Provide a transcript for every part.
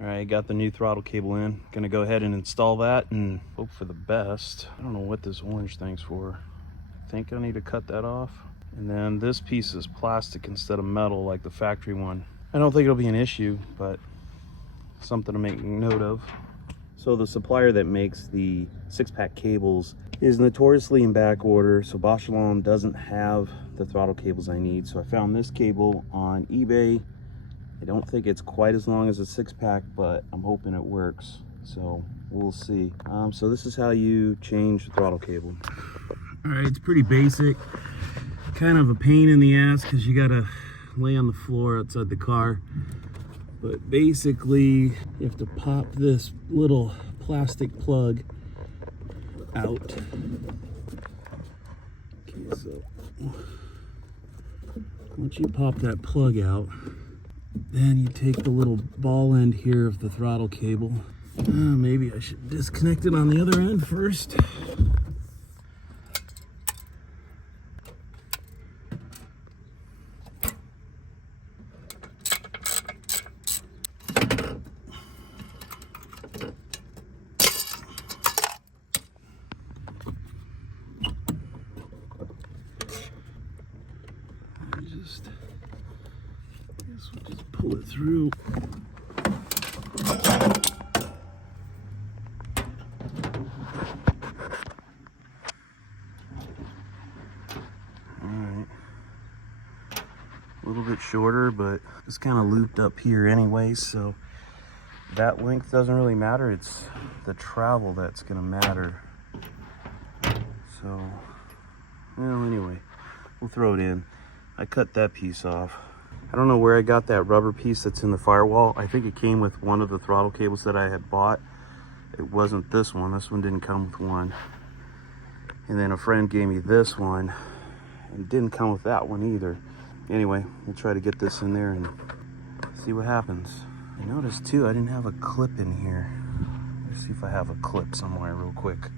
All right, got the new throttle cable in. Gonna go ahead and install that and hope for the best. I don't know what this orange thing's for. I think I need to cut that off. And then this piece is plastic instead of metal like the factory one. I don't think it'll be an issue, but something to make note of. So the supplier that makes the 6-pack cables is notoriously in back order, so Bosch doesn't have the throttle cables I need. So I found this cable on eBay. I don't think it's quite as long as a 6-pack, but I'm hoping it works. So we'll see. So this is how you change the throttle cable. All right, it's pretty basic. Kind of a pain in the ass because you gotta lay on the floor outside the car. But basically, you have to pop this little plastic plug out. Okay, so once you pop that plug out, then you take the little ball end here of the throttle cable. Maybe I should disconnect it on the other end first. Just pull it through. Alright. A little bit shorter, but it's kind of looped up here anyway, so that length doesn't really matter. It's the travel that's going to matter. So, well, anyway, we'll throw it in. I cut that piece off. I don't know where I got that rubber piece that's in the firewall. I think it came with one of the throttle cables that I had bought. It wasn't this one. This one didn't come with one. And then a friend gave me this one and it didn't come with that one either. Anyway, we'll try to get this in there and see what happens. I noticed too, I didn't have a clip in here. Let's see if I have a clip somewhere real quick.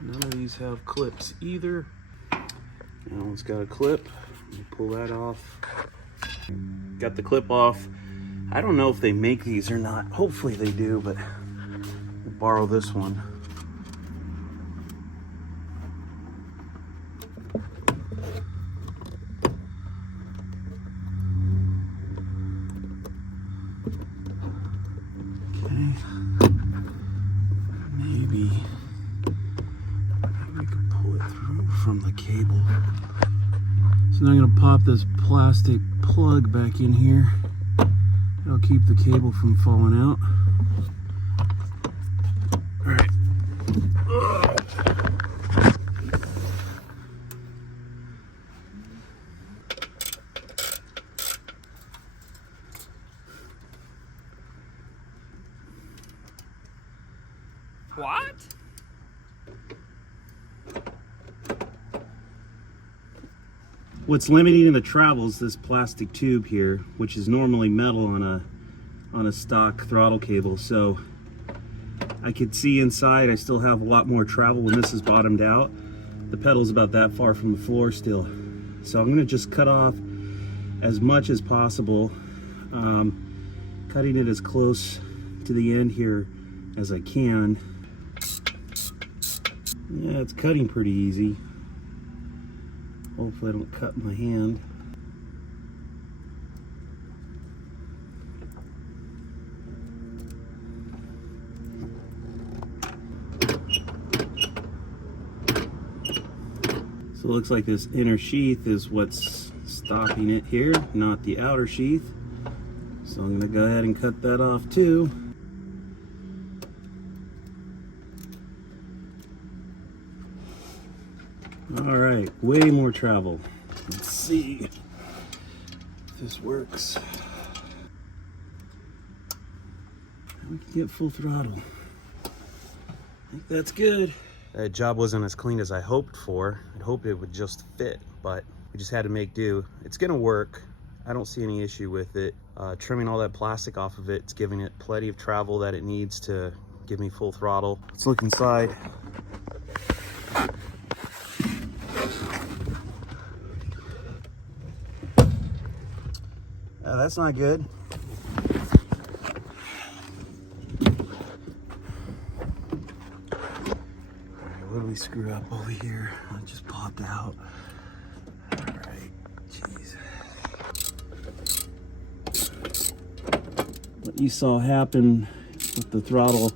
None of these have clips either. That one's got a clip. Let me pull that off. Got the clip off. I don't know if they make these or not. Hopefully they do, but we'll borrow this one. Okay. Maybe we can pull it through from the cable. So now I'm going to pop this plastic plug back in here. It'll keep the cable from falling out. All right. What? What's limiting the travel is this plastic tube here, which is normally metal on a stock throttle cable. So I could see inside I still have a lot more travel when this is bottomed out. The pedal's about that far from the floor still. So I'm gonna just cut off as much as possible, cutting it as close to the end here as I can. Yeah, it's cutting pretty easy. Hopefully I don't cut my hand. So it looks like this inner sheath is what's stopping it here, not the outer sheath. So I'm gonna go ahead and cut that off too. All right, way more travel. Let's see if this works. We can get full throttle. I think that's good. That job wasn't as clean as I hoped for. I'd hoped it would just fit, but we just had to make do. It's gonna work. I don't see any issue with it. Trimming all that plastic off of it, it's giving it plenty of travel that it needs to give me full throttle. Let's look inside. That's not good. we screw up over here? It just popped out. All right, jeez. What you saw happen with the throttle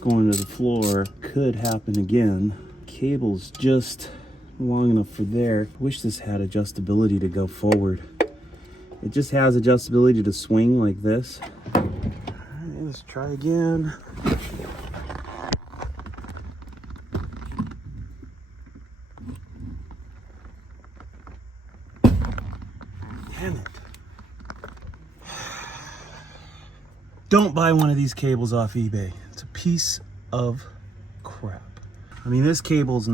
going to the floor could happen again. Cable's just long enough for there. Wish this had adjustability to go forward. It just has adjustability to swing like this. All right, let's try again. Damn it. Don't buy one of these cables off eBay. It's a piece of crap. I mean, this cable's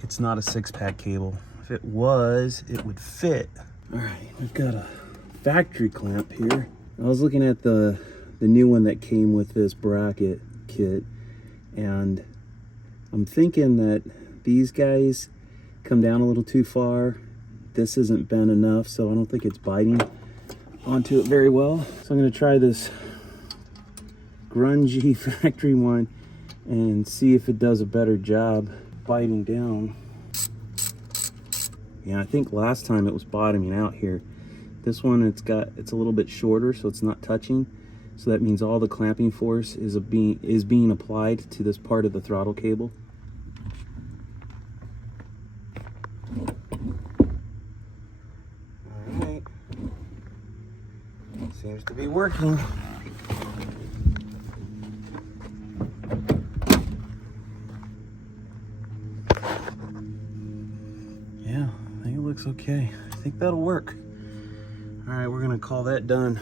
it's not a 6-pack cable. If it was, it would fit. All right, we've got a factory clamp here. I was looking at the new one that came with this bracket kit, and I'm thinking that these guys come down a little too far. This isn't bent enough, so I don't think it's biting onto it very well. So I'm gonna try this grungy factory one and see if it does a better job biting down. Yeah, I think last time it was bottoming out here. This one, it's a little bit shorter, so it's not touching. So that means all the clamping force is being applied to this part of the throttle cable. All right, seems to be working. Yeah, I think it looks okay. I think that'll work. All right, we're gonna call that done.